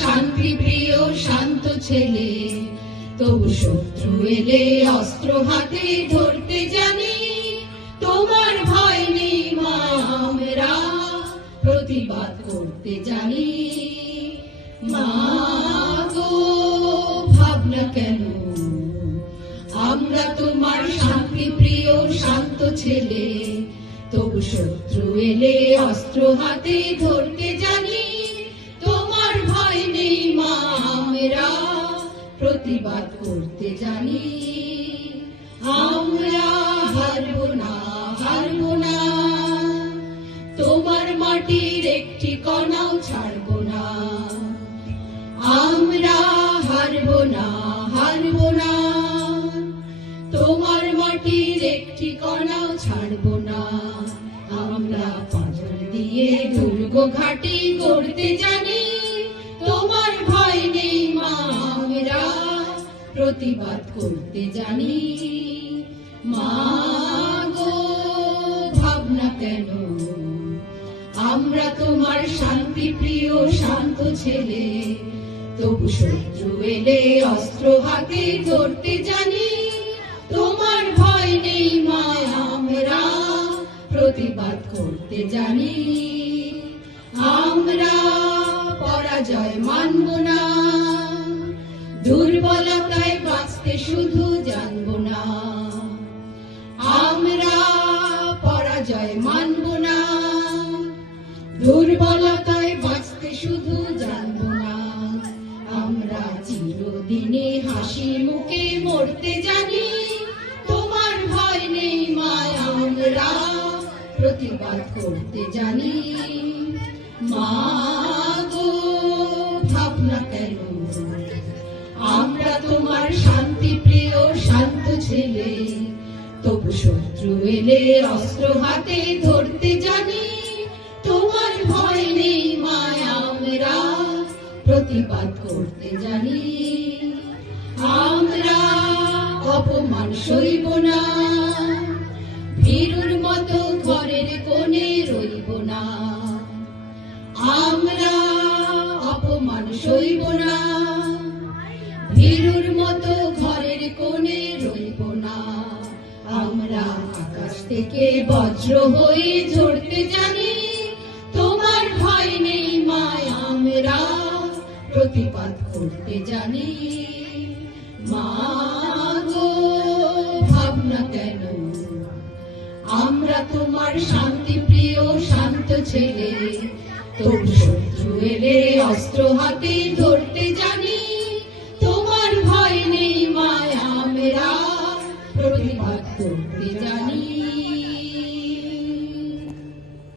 শান্তি প্রিয় শান্ত ছেলে, তবু শত্রু এলে অস্ত্র হাতে ধরতে জানি। তোমার ভয় নেই মা, আমরা প্রতিবাদ করতে জানি। মা গো, ভাবনা কেন, আমরা তোমার শান্তি প্রিয় শান্ত ছেলে, তবু শত্রু এলে অস্ত্র হাতে ধরতে জানি। তোমার ভয় নেই মা, আমরা প্রতিবাদ করতে জানি। আমরা হারব না, হারব না, তোমার মাটির একটি কণাও ছাড়ব না। আমরা হারব না, হারব না, তোমার মাটির একটি কণাও ছাড়ব না। আমরা পাথর দিয়ে দুর্গ ঘাঁটি করতে জানি। তোমার ভয় নেই মা, আমরা প্রতিবাদ করতে জানি। মা গো, ভাবনা কেন, আমরা তোমার শান্তি প্রিয় শান্ত ছেলে, তবু শত্রু এলে অস্ত্র হাতে ধরতে জানি। তোমার ভয় নেই মা, আমরা প্রতিবাদ করতে জানি। আমরা পরাজয় মানব না, দুর্বলতায় বাঁচতে শুধু জানব না। আমরা পরাজয় মানব না, দুর্বলতায় বাঁচতে শুধু জানব না। আমরা চিরদিনে হাসি মুখে মরতে জানি। তোমার ভয় নেই মা, আমরা প্রতিবাদ করতে জানি। মা গো, ভাবনা কেন, আমরা তোমার শান্তি প্রিয় শান্ত ছেলে, তবু শত্রু এলে অস্ত্র হাতে ধরতে জানি। তোমার ভয় নেই মা, আমরা প্রতিবাদ করতে জানি। আমরা অপমান সইব না, ভীরুর মতো ঘরের কোণে রইব না। আমরা অপমান সইব না, ভীরুর মতো ঘরের কোণে রইব না। আমরা আকাশ থেকে বজ্র হয়ে ঝরতে জানি। তোমার ভয় নেই মা, আমরা প্রতিবাদ করতে জানি। মা গো, ভাবনা কেন, আমরা তোমার শান্তি প্রিয় শান্ত ছেলে, তবু শত্রু এলে অস্ত্র হাতে ধরতে জানি। তোমার ভয় নেই মা, আমরা প্রতিবাদ করতে জানি।